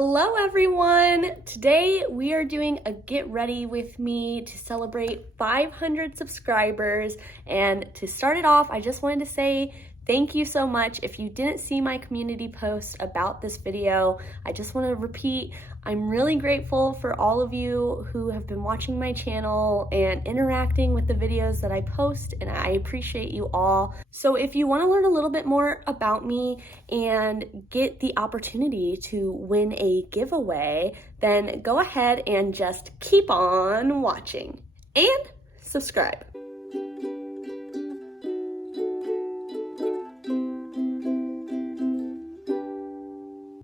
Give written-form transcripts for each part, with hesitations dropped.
Hello everyone! Today we are doing a get ready with me to celebrate 500 subscribers, and to start it off I just wanted to say thank you so much. If you didn't see my community post about this video, I just want to repeat, I'm really grateful for all of you who have been watching my channel and interacting with the videos that I post, and I appreciate you all. So if you want to learn a little bit more about me and get the opportunity to win a giveaway, then go ahead and just keep on watching and subscribe.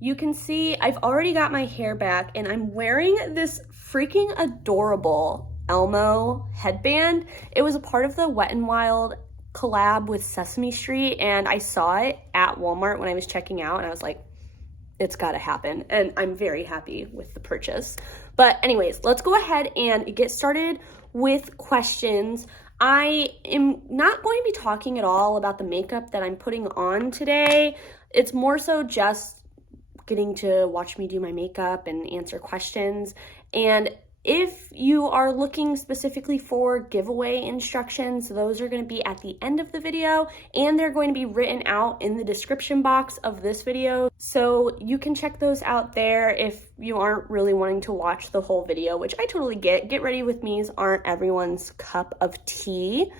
You can see I've already got my hair back and I'm wearing this freaking adorable Elmo headband. It was a part of the Wet n Wild collab with Sesame Street, and I saw it at Walmart when I was checking out and I was like, it's gotta happen, and I'm very happy with the purchase. But anyways, let's go ahead and get started with questions. I am not going to be talking at all about the makeup that I'm putting on today. It's more so just getting to watch me do my makeup and answer questions. And if you are looking specifically for giveaway instructions, those are going to be at the end of the video, and they're going to be written out in the description box of this video. So you can check those out there if you aren't really wanting to watch the whole video, which I totally get. Get ready with me's aren't everyone's cup of tea.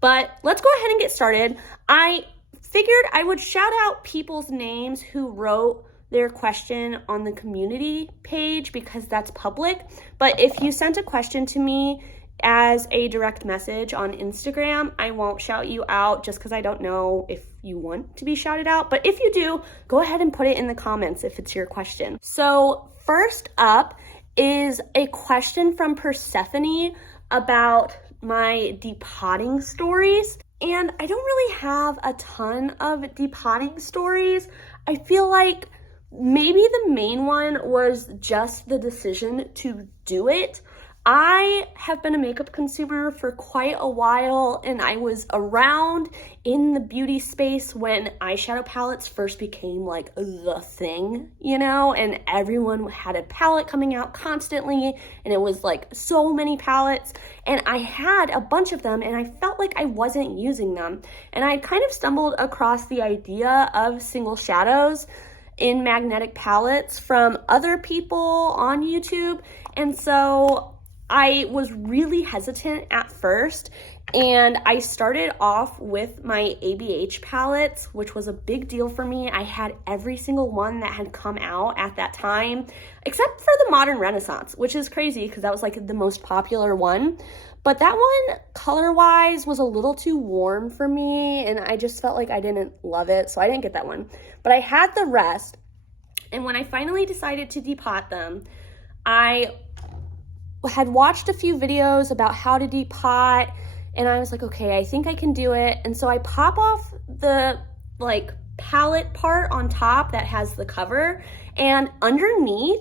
But let's go ahead and get started. I figured I would shout out people's names who wrote their question on the community page because that's public. But if you sent a question to me as a direct message on Instagram, I won't shout you out just because I don't know if you want to be shouted out. But if you do, go ahead and put it in the comments if it's your question. So first up is a question from Persephone about my depotting stories. And I don't really have a ton of depotting stories. I feel like maybe the main one was just the decision to do it. I have been a makeup consumer for quite a while, and I was around in the beauty space when eyeshadow palettes first became like the thing, you know, and everyone had a palette coming out constantly, and it was like so many palettes, and I had a bunch of them and I felt like I wasn't using them. And I kind of stumbled across the idea of single shadows in magnetic palettes from other people on YouTube. And so I was really hesitant at first, and I started off with my ABH palettes, which was a big deal for me. I had every single one that had come out at that time, except for the Modern Renaissance, which is crazy because that was like the most popular one. But that one, color-wise, was a little too warm for me, and I just felt like I didn't love it, so I didn't get that one. But I had the rest, and when I finally decided to depot them, I had watched a few videos about how to depot, and I was like, okay, I think I can do it. And so I pop off the like palette part on top that has the cover, and underneath,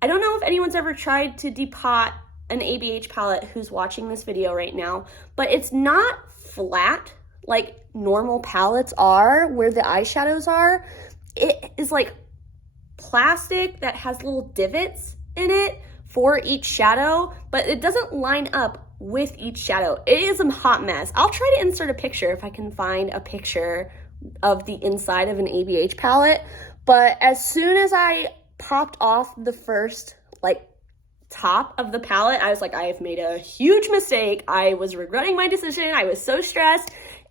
I don't know if anyone's ever tried to depot an ABH palette who's watching this video right now, but it's not flat like normal palettes are where the eyeshadows are. It is like plastic that has little divots in it for each shadow, but it doesn't line up with each shadow. It is a hot mess. I'll try to insert a picture if I can find a picture of the inside of an ABH palette, but as soon as I popped off the first like top of the palette, I was like, I have made a huge mistake. I was regretting my decision. I was so stressed,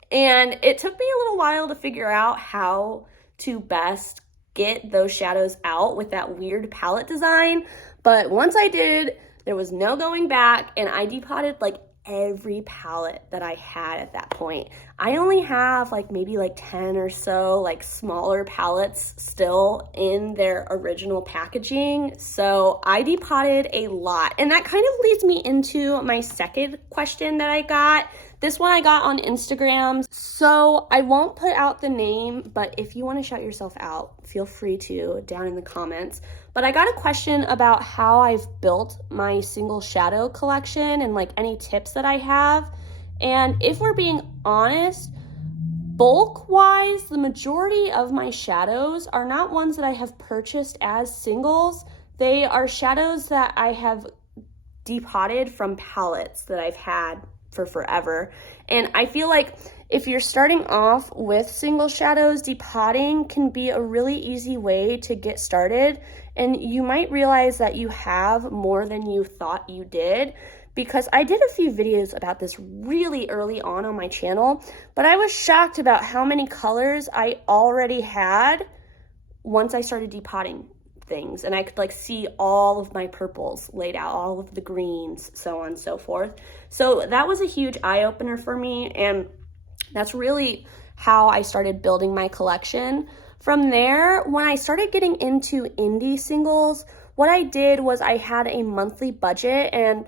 and it took me a little while to figure out how to best get those shadows out with that weird palette design. But once I did, there was no going back, and I depotted like every palette that I had at that point. I only have like maybe like 10 or so like smaller palettes still in their original packaging. So I depotted a lot, and that kind of leads me into my second question that I got. This one I got on Instagram, so I won't put out the name, but if you want to shout yourself out, feel free to down in the comments. But I got a question about how I've built my single shadow collection and like any tips that I have. And if we're being honest, bulk-wise, the majority of my shadows are not ones that I have purchased as singles. They are shadows that I have depotted from palettes that I've had for forever. And I feel like if you're starting off with single shadows, depotting can be a really easy way to get started. And you might realize that you have more than you thought you did, because I did a few videos about this really early on my channel, but I was shocked about how many colors I already had once I started depotting things, and I could like see all of my purples laid out, all of the greens, so on and so forth. So that was a huge eye-opener for me, and that's really how I started building my collection. From there, when I started getting into indie singles, what I did was I had a monthly budget, and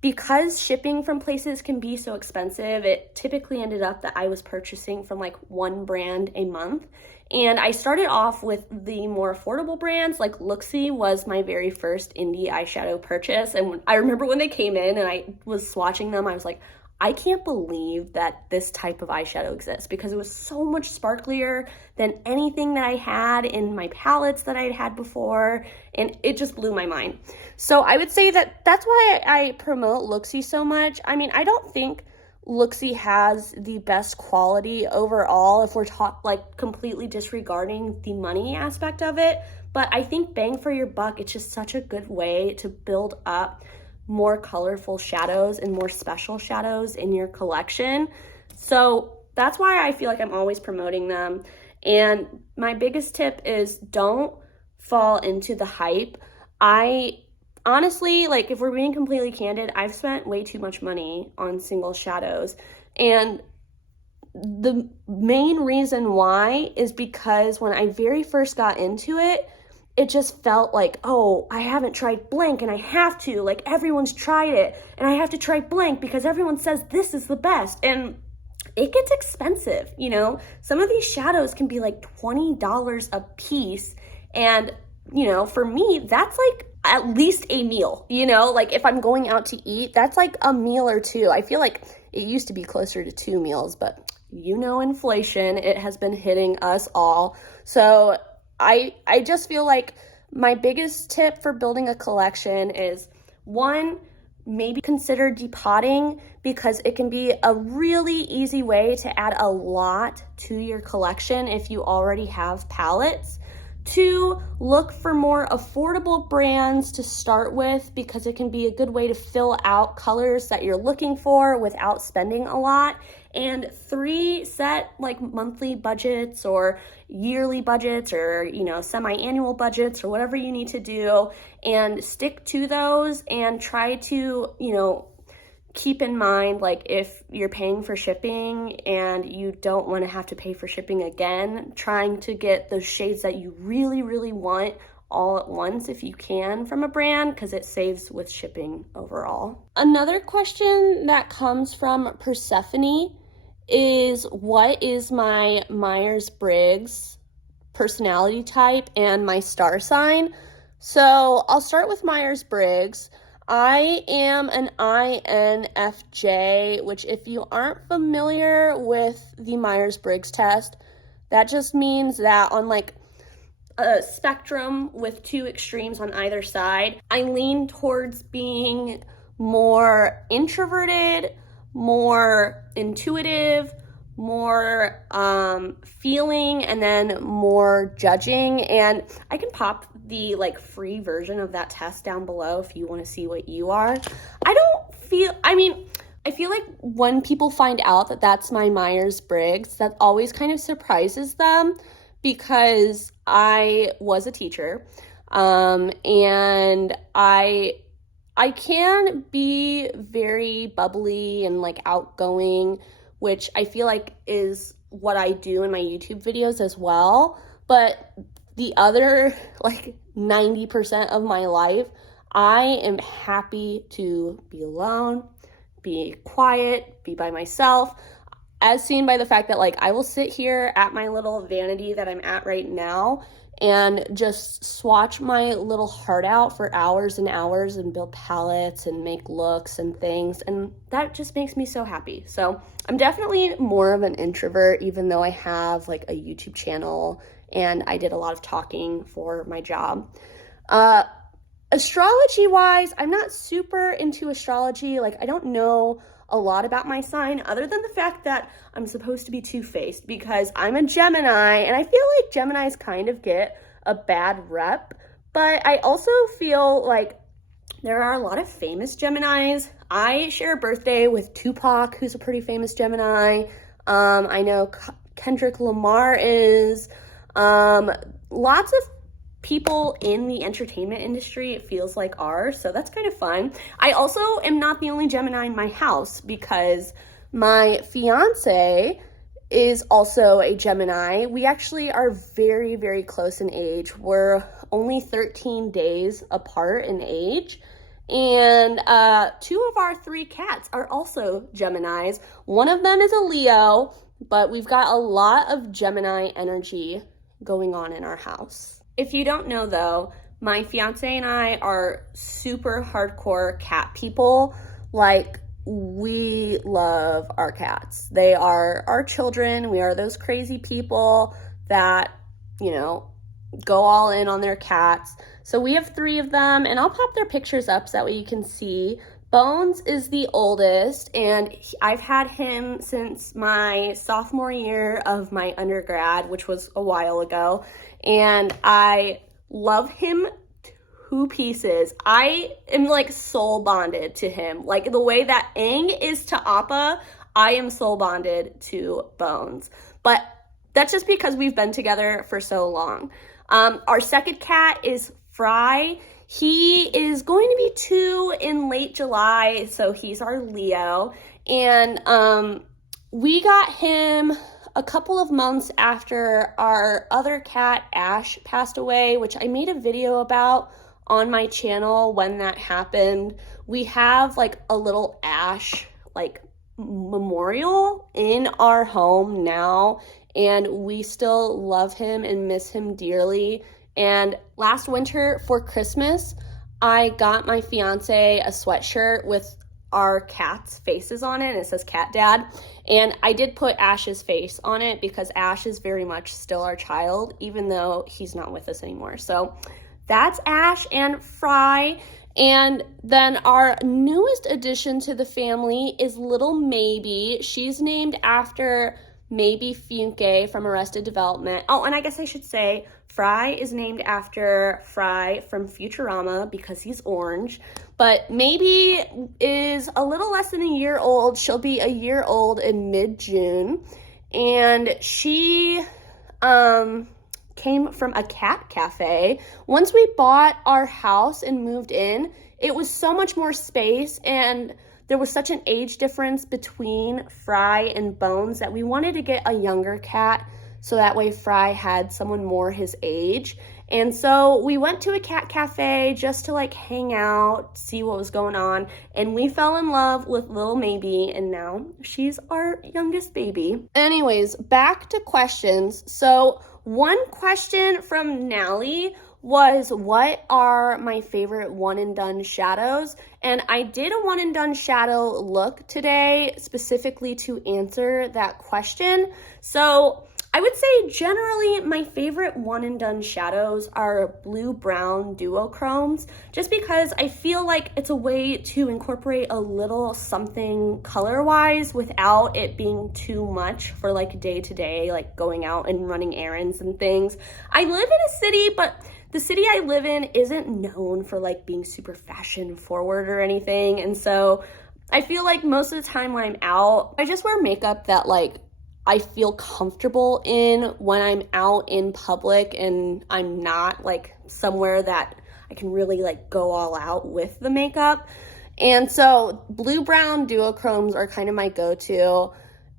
because shipping from places can be so expensive, it typically ended up that I was purchasing from like one brand a month. And I started off with the more affordable brands, like Luxie was my very first indie eyeshadow purchase. And I remember when they came in and I was swatching them, I was like, I can't believe that this type of eyeshadow exists, because it was so much sparklier than anything that I had in my palettes that I'd had before, and it just blew my mind. So I would say that that's why I promote Luxie so much. I mean, I don't think Luxie has the best quality overall if we're like completely disregarding the money aspect of it, but I think bang for your buck, it's just such a good way to build up more colorful shadows and more special shadows in your collection. So that's why I feel like I'm always promoting them. And my biggest tip is don't fall into the hype. I honestly, like, if we're being completely candid, I've spent way too much money on single shadows. And the main reason why is because when I very first got into it, it just felt like, oh, I haven't tried blank and I have to, like everyone's tried it and I have to try blank because everyone says this is the best. And it gets expensive, you know? Some of these shadows can be like $20 a piece. And, you know, for me, that's like at least a meal, you know? Like if I'm going out to eat, that's like a meal or two. I feel like it used to be closer to 2 meals, but you know, inflation, it has been hitting us all. So I just feel like my biggest tip for building a collection is, one, maybe consider depotting, because it can be a really easy way to add a lot to your collection if you already have palettes. 2, look for more affordable brands to start with, because it can be a good way to fill out colors that you're looking for without spending a lot. And 3, set like monthly budgets or yearly budgets or, you know, semi-annual budgets or whatever you need to do, and stick to those and try to, you know, keep in mind, like if you're paying for shipping and you don't want to have to pay for shipping again, trying to get those shades that you really, really want all at once if you can from a brand, because it saves with shipping overall. Another question that comes from Persephone is, what is my Myers-Briggs personality type and my star sign? So I'll start with Myers-Briggs. I am an INFJ, which, if you aren't familiar with the Myers-Briggs test, that just means that on like a spectrum with 2 extremes on either side, I lean towards being more introverted, more intuitive, more feeling, and then more judging. And I can pop the like free version of that test down below if you want to see what you are. I feel like when people find out that that's my Myers-Briggs, that always kind of surprises them, because I was a teacher, and I can be very bubbly and like outgoing, which I feel like is what I do in my YouTube videos as well. But the other like 90% of my life, I am happy to be alone, be quiet, be by myself, as seen by the fact that like I will sit here at my little vanity that I'm at right now and just swatch my little heart out for hours and hours and build palettes and make looks and things, and that just makes me so happy. So I'm definitely more of an introvert, even though I have like a YouTube channel and I did a lot of talking for my job. Astrology wise, I'm not super into astrology. Like, I don't know a lot about my sign other than the fact that I'm supposed to be two-faced because I'm a Gemini, and I feel like Geminis kind of get a bad rep, but I also feel like there are a lot of famous Geminis. I share a birthday with Tupac, who's a pretty famous Gemini. I know Kendrick Lamar is. Lots of people in the entertainment industry, it feels like, are, so that's kind of fun. I also am not the only Gemini in my house because my fiance is also a Gemini. We actually are very, very close in age. We're only 13 days apart in age. And 2 of our 3 cats are also Geminis. One of them is a Leo, but we've got a lot of Gemini energy going on in our house. If you don't know though, my fiance and I are super hardcore cat people. Like, we love our cats. They are our children. We are those crazy people that, you know, go all in on their cats. So we have 3 of them, and I'll pop their pictures up so that way you can see. Bones is the oldest, and I've had him since my sophomore year of my undergrad, which was a while ago, and I love him to pieces. I am like soul bonded to him. Like the way that Aang is to Appa, I am soul bonded to Bones. But that's just because we've been together for so long. Our second cat is Fry. He is going to be 2 in late July, so he's our Leo. And we got him a couple of months after our other cat, Ash, passed away, which I made a video about on my channel when that happened. We have like a little Ash like memorial in our home now, and we still love him and miss him dearly. And last winter for Christmas, I got my fiance a sweatshirt with our cat's faces on it, and it says Cat Dad. And I did put Ash's face on it because Ash is very much still our child, even though he's not with us anymore. So that's Ash and Fry. And then our newest addition to the family is little Maybe. She's named after Maybe Funke from Arrested Development. Oh, and I guess I should say Fry is named after Fry from Futurama because he's orange. But Maybe is a little less than a year old. She'll be a year old in mid-June. And she came from a cat cafe. Once we bought our house and moved in, it was so much more space, and there was such an age difference between Fry and Bones that we wanted to get a younger cat so that way Fry had someone more his age. And so we went to a cat cafe just to like hang out, see what was going on, and we fell in love with little Maybe, and now she's our youngest baby. Anyways, back to questions. So one question from Nally was, what are my favorite one and done shadows? And I did a one and done shadow look today specifically to answer that question. So I would say generally my favorite one and done shadows are blue-brown duochromes, just because I feel like it's a way to incorporate a little something color-wise without it being too much for like day-to-day, like going out and running errands and things. I live in a city, but the city I live in isn't known for like being super fashion forward or anything, and so I feel like most of the time when I'm out, I just wear makeup that like I feel comfortable in when I'm out in public and I'm not like somewhere that I can really like go all out with the makeup. And so blue-brown duochromes are kind of my go-to,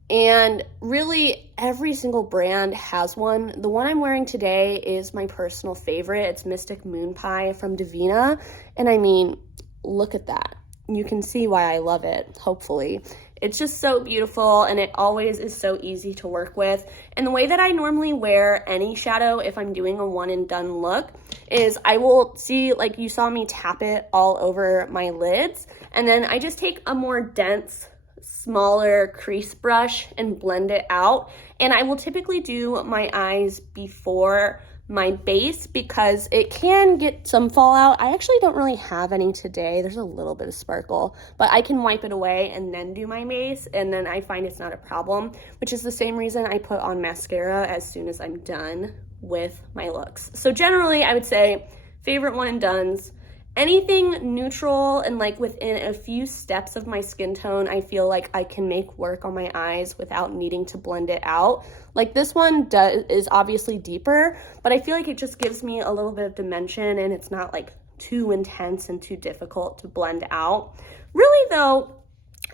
and really every single brand has one. The one I'm wearing today is my personal favorite. It's Mystic Moon Pie from Divina, and I mean, look at that. You can see why I love it, hopefully. It's just so beautiful, and it always is so easy to work with. And the way that I normally wear any shadow if I'm doing a one and done look is I will see, like you saw me tap it all over my lids, and then I just take a more dense, smaller crease brush and blend it out. And I will typically do my eyes before my base because it can get some fallout. I actually don't really have any today. There's a little bit of sparkle, but I can wipe it away and then do my base, and then I find it's not a problem, which is the same reason I put on mascara as soon as I'm done with my looks. So generally, I would say favorite one and dones. Anything neutral and like within a few steps of my skin tone, I feel like I can make work on my eyes without needing to blend it out. Like this one is obviously deeper, but I feel like it just gives me a little bit of dimension and it's not like too intense and too difficult to blend out. Really though,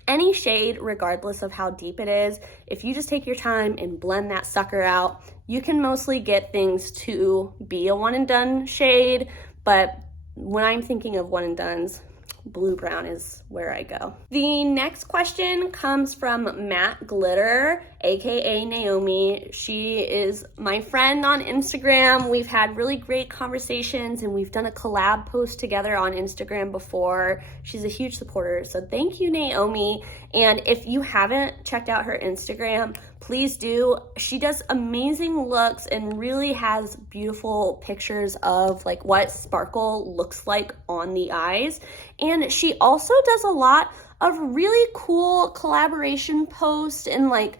any shade, regardless of how deep it is, if you just take your time and blend that sucker out, you can mostly get things to be a one and done shade, but when I'm thinking of one and dones, blue brown is where I go. The next question comes from Matte Glitter, aka Naomi. She is my friend on Instagram. We've had really great conversations and we've done a collab post together on Instagram before. She's a huge supporter, so thank you, Naomi. And if you haven't checked out her Instagram, please do. She does amazing looks and really has beautiful pictures of like what sparkle looks like on the eyes. And she also does a lot of really cool collaboration posts and like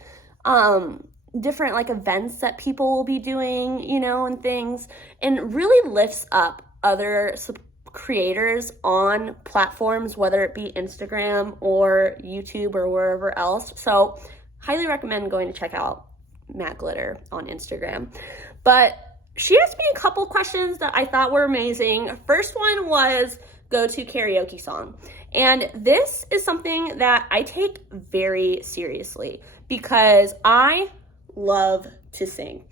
different like events that people will be doing, you know, and things, and really lifts up other creators on platforms, whether it be Instagram or YouTube or wherever else. So highly recommend going to check out Matte Glitter on Instagram. But she asked me a couple questions that I thought were amazing. First one was go-to karaoke song. And this is something that I take very seriously because I love to sing.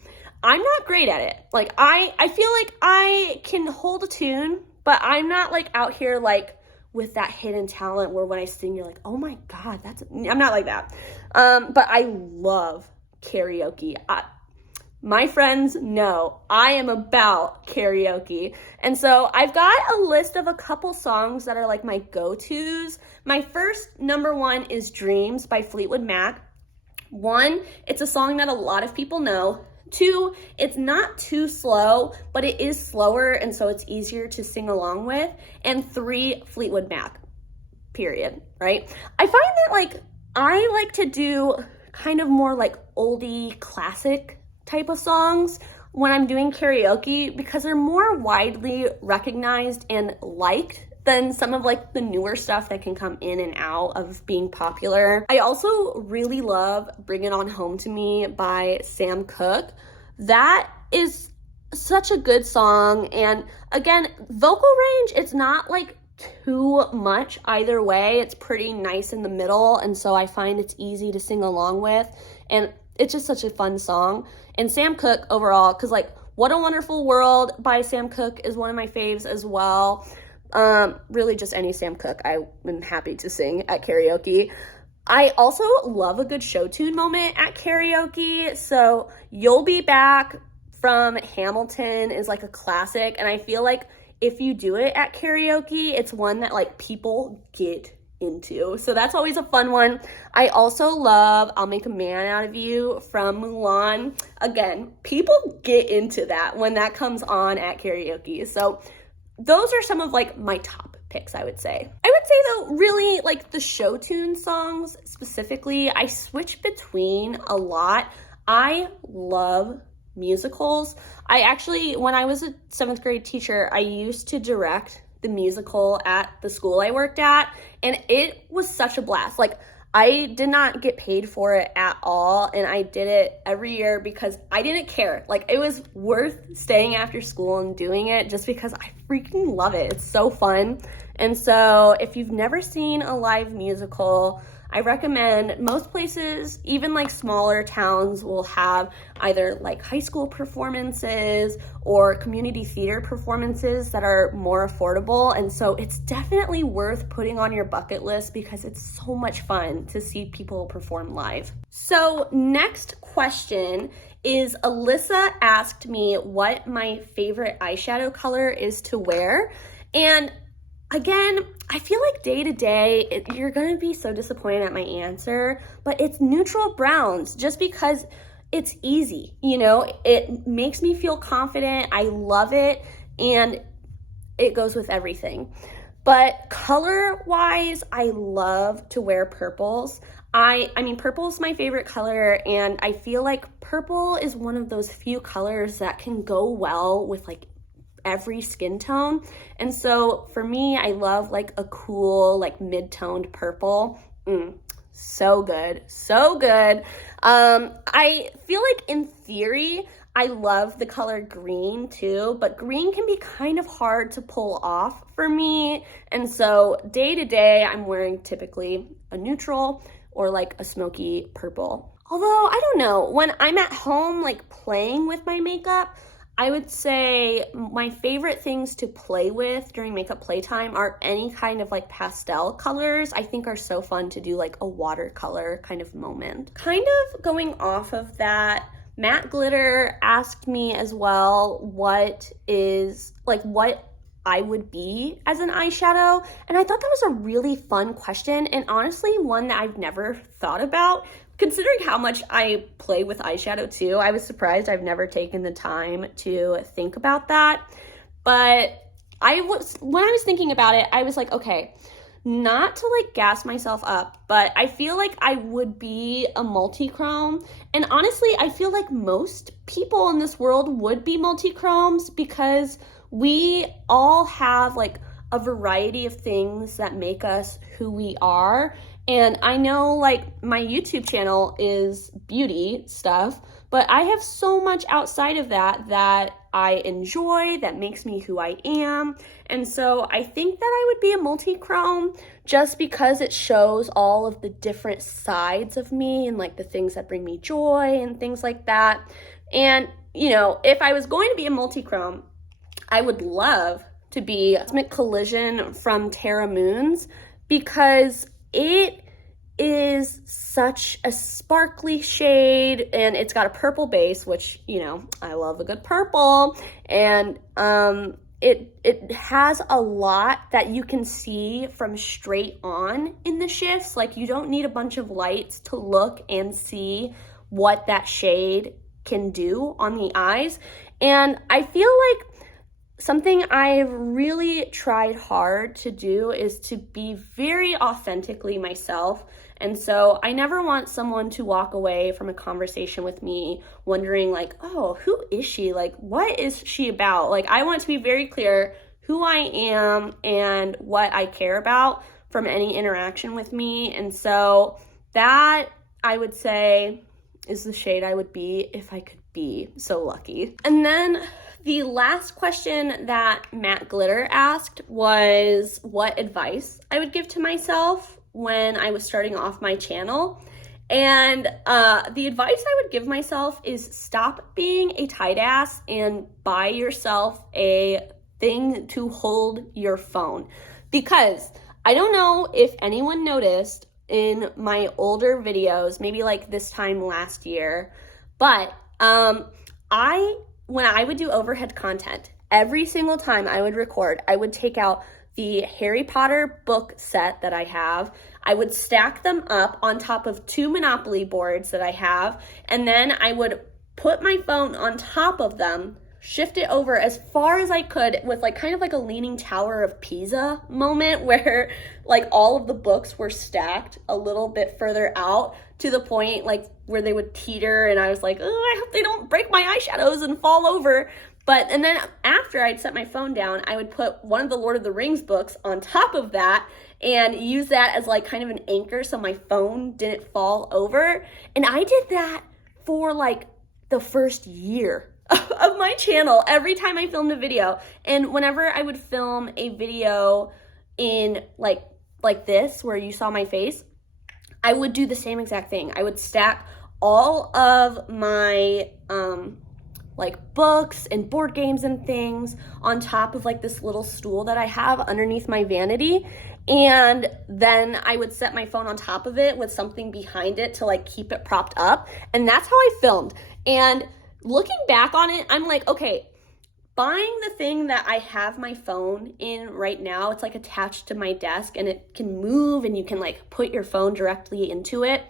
I'm not great at it. Like I feel like I can hold a tune, but I'm not like out here like with that hidden talent where when I sing, you're like, oh my God, I'm not like that. But I love karaoke. My friends know I am about karaoke. And so I've got a list of a couple songs that are like my go-tos. My first number one is Dreams by Fleetwood Mac. One, it's a song that a lot of people know. Two, it's not too slow, but it is slower, and so it's easier to sing along with. And three, Fleetwood Mac, period, right? I find that like, I like to do kind of more like oldie classic type of songs when I'm doing karaoke because they're more widely recognized and liked than some of like the newer stuff that can come in and out of being popular. I also really love Bring It On Home to Me by Sam Cooke. That is such a good song. And again, vocal range, it's not like too much either way. It's pretty nice in the middle. And so I find it's easy to sing along with. And it's just such a fun song. And Sam Cooke overall, because like What a Wonderful World by Sam Cooke is one of my faves as well. Really just any Sam Cooke I'm happy to sing at karaoke. I also love a good show tune moment at karaoke. So You'll Be Back from Hamilton is like a classic, and I feel like if you do it at karaoke, it's one that like people get into. So that's always a fun one. I also love I'll Make a Man Out of You from Mulan. Again, people get into that when that comes on at karaoke. So those are some of like my top picks, I would say. I would say though, really like the show tune songs specifically, I switch between a lot. I love musicals. I actually, when I was a 7th grade teacher, I used to direct the musical at the school I worked at, and it was such a blast. Like I did not get paid for it at all, and I did it every year because I didn't care. Like it was worth staying after school and doing it just because I freaking love it. It's so fun. And so if you've never seen a live musical, I recommend most places, even like smaller towns, will have either like high school performances or community theater performances that are more affordable. And so it's definitely worth putting on your bucket list because it's so much fun to see people perform live. So next question is Alyssa asked me what my favorite eyeshadow color is to wear. And again, I feel like day to day, you're gonna be so disappointed at my answer, but it's neutral browns just because it's easy, you know, it makes me feel confident. I love it, and it goes with everything. But color-wise, I love to wear purples. I mean, purple is my favorite color, and I feel like purple is one of those few colors that can go well with like every skin tone. And so for me, I love like a cool, like mid-toned purple. So good, so good. I feel like in theory, I love the color green too, but green can be kind of hard to pull off for me. And so day to day, I'm wearing typically a neutral or like a smoky purple. Although, I don't know, when I'm at home like playing with my makeup, I would say my favorite things to play with during makeup playtime are any kind of like pastel colors. I think are so fun to do like a watercolor kind of moment. Kind of going off of that, Matt Glitter asked me as well what I would be as an eyeshadow, and I thought that was a really fun question, and honestly one that I've never thought about. Considering how much I play with eyeshadow too, I was surprised I've never taken the time to think about that. But when I was thinking about it, I was like, okay, not to like gas myself up, but I feel like I would be a multi-chrome. And honestly, I feel like most people in this world would be multi-chromes because we all have like a variety of things that make us who we are. And I know like my YouTube channel is beauty stuff, but I have so much outside of that that I enjoy, that makes me who I am. And so I think that I would be a multi-chrome just because it shows all of the different sides of me and like the things that bring me joy and things like that. And, you know, if I was going to be a multi-chrome, I would love to be Cosmic Collision from Terra Moons because it is such a sparkly shade and it's got a purple base, which, you know, I love a good purple, and it has a lot that you can see from straight on in the shifts. Like, you don't need a bunch of lights to look and see what that shade can do on the eyes. And I feel like something I've really tried hard to do is to be very authentically myself. And so I never want someone to walk away from a conversation with me wondering like, oh, who is she? Like, what is she about? Like, I want to be very clear who I am and what I care about from any interaction with me. And so that, I would say, is the shade I would be if I could be so lucky. And then the last question that Matt Glitter asked was what advice I would give to myself when I was starting off my channel. And the advice I would give myself is stop being a tight ass and buy yourself a thing to hold your phone. Because I don't know if anyone noticed in my older videos, maybe like this time last year, but when I would do overhead content, every single time I would record, I would take out the Harry Potter book set that I have. I would stack them up on top of 2 Monopoly boards that I have, and then I would put my phone on top of them, shift it over as far as I could with like kind of like a Leaning Tower of Pisa moment where like all of the books were stacked a little bit further out to the point like where they would teeter, and I was like, oh, I hope they don't break my eyeshadows and fall over. And then after I'd set my phone down, I would put one of the Lord of the Rings books on top of that and use that as like kind of an anchor so my phone didn't fall over. And I did that for like the first year of my channel every time I filmed a video. And whenever I would film a video in like this where you saw my face, I would do the same exact thing. I would stack all of my like books and board games and things on top of like this little stool that I have underneath my vanity. And then I would set my phone on top of it with something behind it to like keep it propped up. And that's how I filmed. And looking back on it, I'm like, okay, buying the thing that I have my phone in right now, it's like attached to my desk and it can move and you can like put your phone directly into it.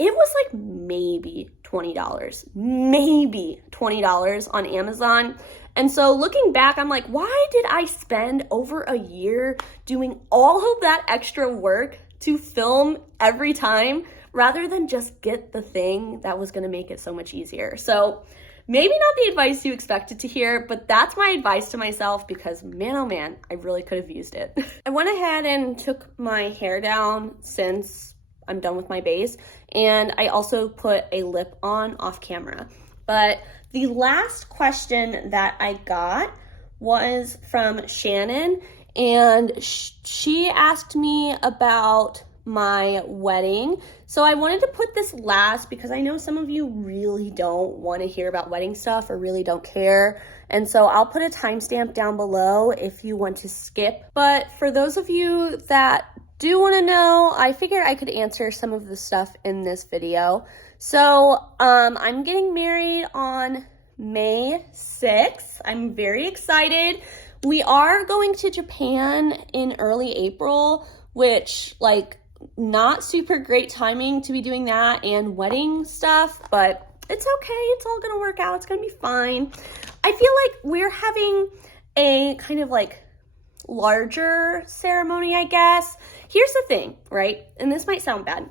it was like maybe $20 on Amazon. And so looking back, I'm like, why did I spend over a year doing all of that extra work to film every time rather than just get the thing that was going to make it so much easier? So maybe not the advice you expected to hear, but that's my advice to myself because man, oh man, I really could have used it. I went ahead and took my hair down since I'm done with my base, and I also put a lip on off camera. But the last question that I got was from Shannon, and she asked me about my wedding. So I wanted to put this last because I know some of you really don't want to hear about wedding stuff or really don't care. And so I'll put a timestamp down below if you want to skip. But for those of you that do want to know, I figured I could answer some of the stuff in this video. So I'm getting married on May 6th. I'm very excited. We are going to Japan in early April, which like not super great timing to be doing that and wedding stuff, but it's okay. It's all gonna work out. It's gonna be fine. I feel like we're having a kind of like larger ceremony, I guess. Here's the thing, right? And this might sound bad.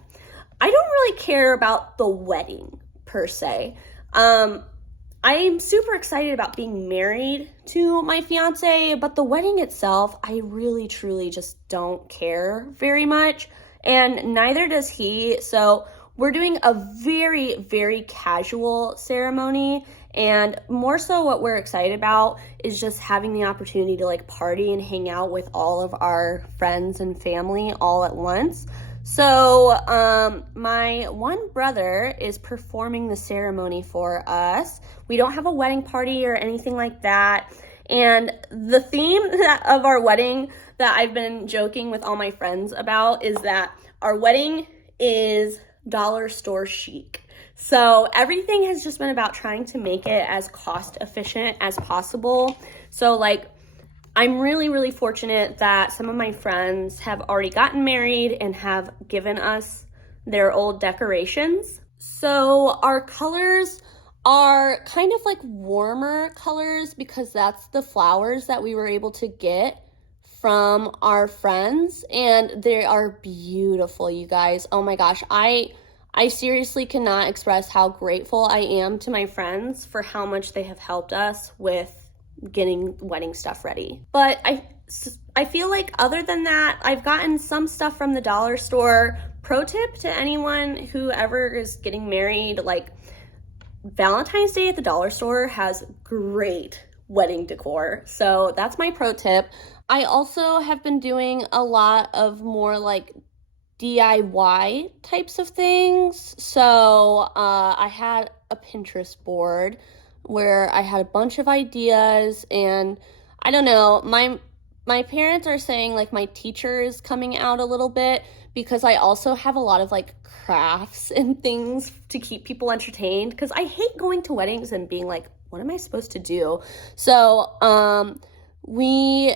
I don't really care about the wedding per se. I'm super excited about being married to my fiance, but the wedding itself, I really truly just don't care very much, and neither does he. So we're doing a very, very casual ceremony, and more so what we're excited about is just having the opportunity to like party and hang out with all of our friends and family all at once. So my one brother is performing the ceremony for us. We don't have a wedding party or anything like that. And the theme of our wedding that I've been joking with all my friends about is that our wedding is dollar store chic. So everything has just been about trying to make it as cost efficient as possible. So like, I'm really, really fortunate that some of my friends have already gotten married and have given us their old decorations. So our colors are kind of like warmer colors because that's the flowers that we were able to get from our friends, and they are beautiful, you guys. Oh my gosh, I seriously cannot express how grateful I am to my friends for how much they have helped us with getting wedding stuff ready. But I feel like other than that, I've gotten some stuff from the dollar store. Pro tip to anyone who ever is getting married, like Valentine's Day at the dollar store has great wedding decor. So that's my pro tip. I also have been doing a lot of more like DIY types of things. So I had a Pinterest board where I had a bunch of ideas, and I don't know, my parents are saying like my teacher is coming out a little bit because I also have a lot of like crafts and things to keep people entertained, because I hate going to weddings and being like, what am I supposed to do? So we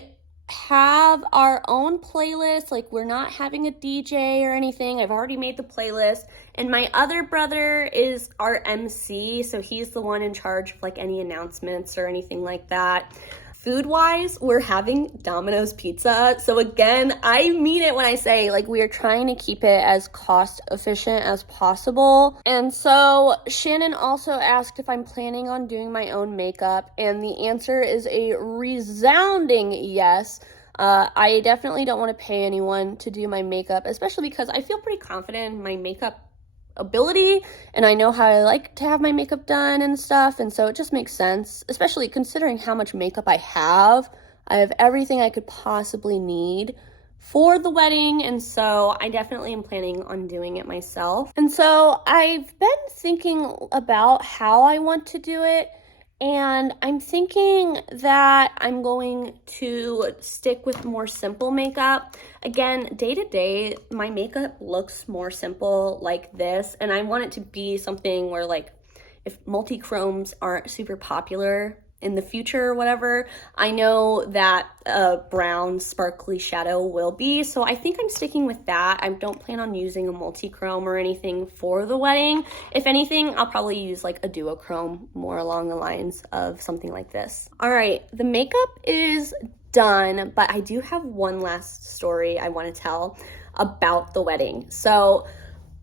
have our own playlist. Like, we're not having a DJ or anything. I've already made the playlist, and my other brother is our MC, so he's the one in charge of like any announcements or anything like that. Food wise, we're having Domino's pizza. So again, I mean it when I say like we are trying to keep it as cost efficient as possible. And so Shannon also asked if I'm planning on doing my own makeup, and the answer is a resounding yes. I definitely don't want to pay anyone to do my makeup, especially because I feel pretty confident in my makeup ability, and I know how I like to have my makeup done and stuff, and so it just makes sense, especially considering how much makeup I have. I have everything I could possibly need for the wedding, and so I definitely am planning on doing it myself. And so I've been thinking about how I want to do it, and I'm thinking that I'm going to stick with more simple makeup. Again, day to day, my makeup looks more simple like this, and I want it to be something where like if multi-chromes aren't super popular in the future or whatever. I know that a brown sparkly shadow will be, so I think I'm sticking with that. I don't plan on using a multi-chrome or anything for the wedding. If anything, I'll probably use like a duochrome, more along the lines of something like this. All right, the makeup is done, but I do have one last story I want to tell about the wedding. So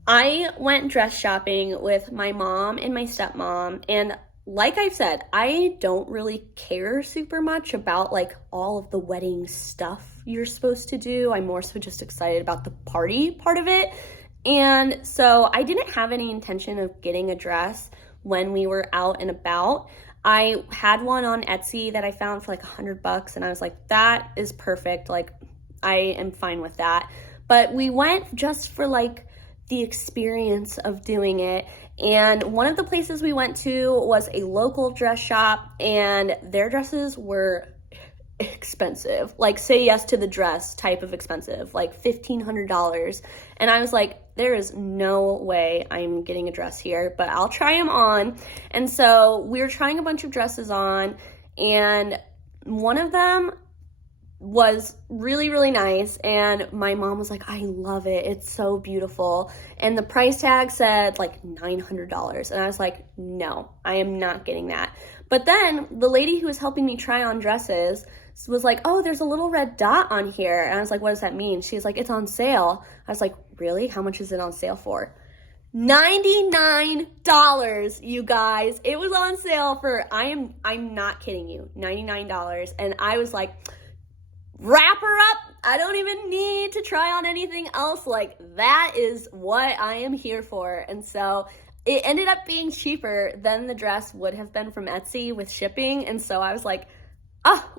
I went dress shopping with my mom and my stepmom, and like I've said, I don't really care super much about like all of the wedding stuff you're supposed to do. I'm more so just excited about the party part of it. And so I didn't have any intention of getting a dress when we were out and about. I had one on Etsy that I found for like $100, and I was like, that is perfect. Like, I am fine with that. But we went just for like the experience of doing it. And one of the places we went to was a local dress shop, and their dresses were expensive. Like, say yes to the dress type of expensive, like $1,500. And I was like, there is no way I'm getting a dress here, but I'll try them on. And so we were trying a bunch of dresses on, and one of them was really, really nice, and my mom was like, I love it, it's so beautiful, and the price tag said like $900, and I was like, no, I am not getting that. But then the lady who was helping me try on dresses was like, oh, there's a little red dot on here, and I was like, what does that mean? She's like, it's on sale. I was like, really? How much is it on sale for? $99, you guys. It was on sale for, I'm not kidding you, $99. And I was like, wrap her up. I don't even need to try on anything else. Like, that is what I am here for. And so it ended up being cheaper than the dress would have been from Etsy with shipping. And so I was like,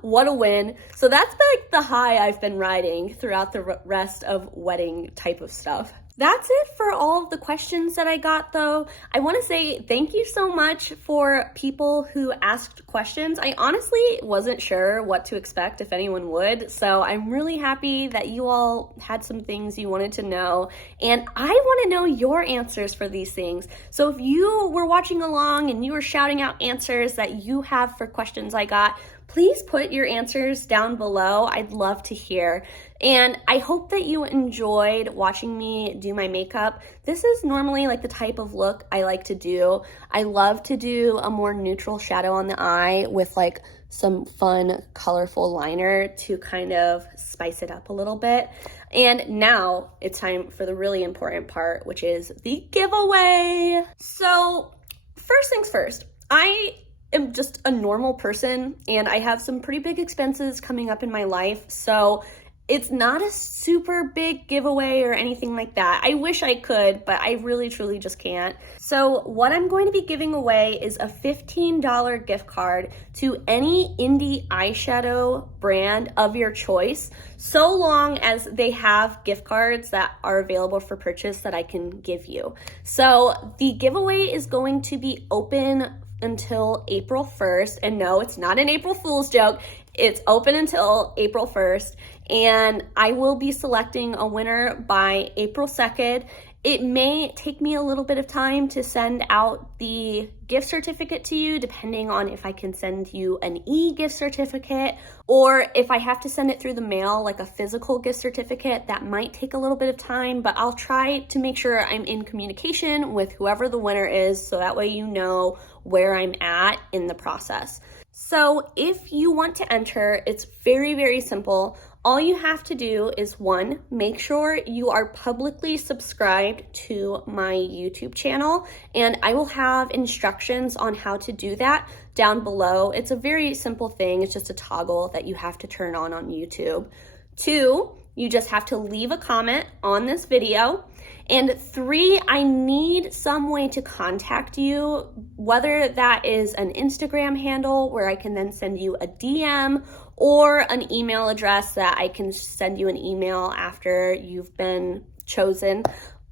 what a win. So that's like the high I've been riding throughout the rest of wedding type of stuff. That's it for all of the questions that I got, though. I want to say thank you so much for people who asked questions. I honestly wasn't sure what to expect, if anyone would, so I'm really happy that you all had some things you wanted to know, and I want to know your answers for these things. So if you were watching along and you were shouting out answers that you have for questions I got, please put your answers down below. I'd love to hear. And I hope that you enjoyed watching me do my makeup. This is normally like the type of look I like to do. I love to do a more neutral shadow on the eye with like some fun, colorful liner to kind of spice it up a little bit. And now it's time for the really important part, which is the giveaway. So first things first, I am just a normal person, and I have some pretty big expenses coming up in my life, so it's not a super big giveaway or anything like that. I wish I could, but I really truly just can't. So what I'm going to be giving away is a $15 gift card to any indie eyeshadow brand of your choice, so long as they have gift cards that are available for purchase that I can give you. So the giveaway is going to be open until April 1st. And no, it's not an April Fool's joke. It's open until April 1st. And I will be selecting a winner by April 2nd. It may take me a little bit of time to send out the gift certificate to you, depending on if I can send you an e-gift certificate, or if I have to send it through the mail, like a physical gift certificate. That might take a little bit of time, but I'll try to make sure I'm in communication with whoever the winner is, so that way you know where I'm at in the process. So if you want to enter, it's very, very simple. All you have to do is, one, make sure you are publicly subscribed to my YouTube channel, and I will have instructions on how to do that down below. It's a very simple thing. It's just a toggle that you have to turn on YouTube. Two, you just have to leave a comment on this video. And three, I need some way to contact you, whether that is an Instagram handle where I can then send you a DM, or an email address that I can send you an email after you've been chosen.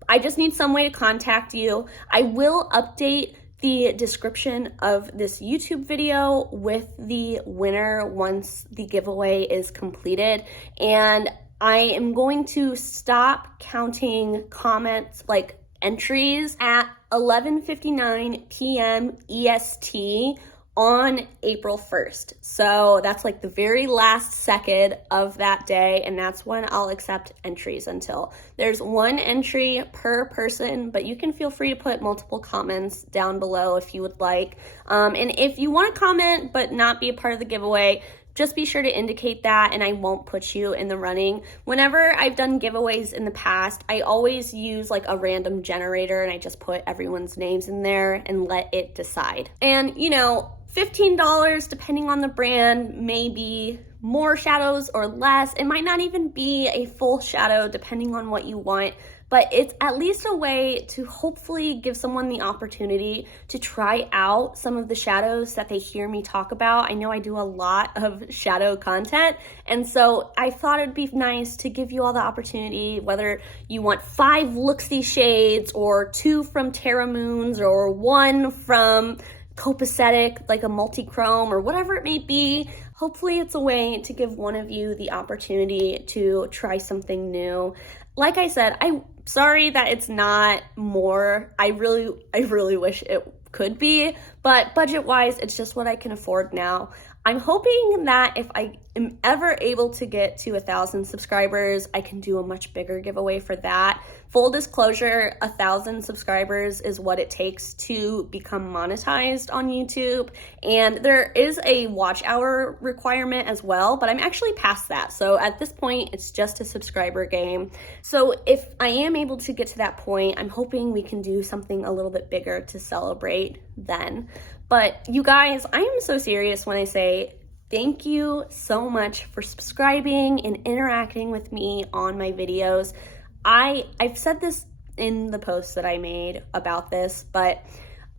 I just need some way to contact you. I will update the description of this YouTube video with the winner once the giveaway is completed. And I am going to stop counting comments, like entries, at 11:59 p.m. EST on April 1st. So that's like the very last second of that day, and that's when I'll accept entries until. There's one entry per person, but you can feel free to put multiple comments down below if you would like. And if you want to comment but not be a part of the giveaway, just be sure to indicate that and I won't put you in the running. Whenever I've done giveaways in the past, I always use like a random generator and I just put everyone's names in there and let it decide. And you know, $15, depending on the brand, maybe more shadows or less. It might not even be a full shadow depending on what you want, but it's at least a way to hopefully give someone the opportunity to try out some of the shadows that they hear me talk about. I know I do a lot of shadow content, and so I thought it'd be nice to give you all the opportunity, whether you want 5 Luxie shades or 2 from Terra Moons or 1 from copacetic, like a multi-chrome or whatever it may be. Hopefully it's a way to give one of you the opportunity to try something new. Like I said, I'm sorry that it's not more. I really wish it could be, but budget-wise, it's just what I can afford now. I'm hoping that if I am ever able to get to 1,000 subscribers, I can do a much bigger giveaway for that. Full disclosure, 1,000 subscribers is what it takes to become monetized on YouTube. And there is a watch hour requirement as well, but I'm actually past that. So at this point, it's just a subscriber game. So if I am able to get to that point, I'm hoping we can do something a little bit bigger to celebrate then. But you guys, I am so serious when I say thank you so much for subscribing and interacting with me on my videos. I've said this in the post that I made about this, but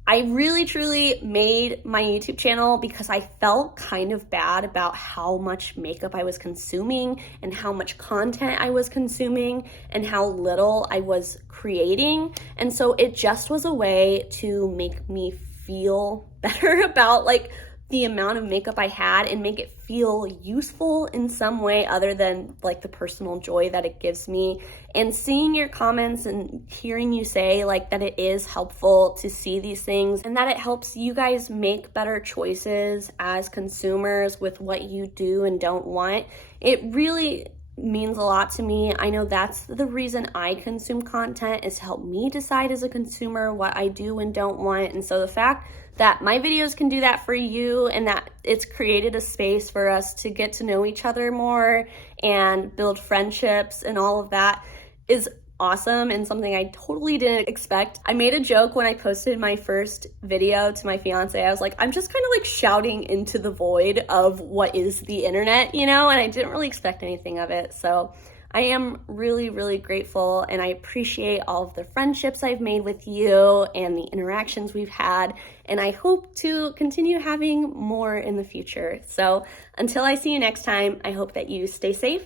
I really truly made my YouTube channel because I felt kind of bad about how much makeup I was consuming and how much content I was consuming and how little I was creating. And so it just was a way to make me feel better about like the amount of makeup I had and make it feel useful in some way other than like the personal joy that it gives me. And seeing your comments and hearing you say like that it is helpful to see these things and that it helps you guys make better choices as consumers with what you do and don't want, it really means a lot to me. I know that's the reason I consume content, is to help me decide as a consumer what I do and don't want. And so the fact that my videos can do that for you and that it's created a space for us to get to know each other more and build friendships and all of that is awesome and something I totally didn't expect. I made a joke when I posted my first video to my fiance. I was like, I'm just kind of like shouting into the void of what is the internet, you know, and I didn't really expect anything of it. So I am really, really grateful and I appreciate all of the friendships I've made with you and the interactions we've had. And I hope to continue having more in the future. So until I see you next time, I hope that you stay safe,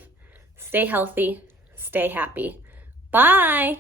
stay healthy, stay happy. Bye.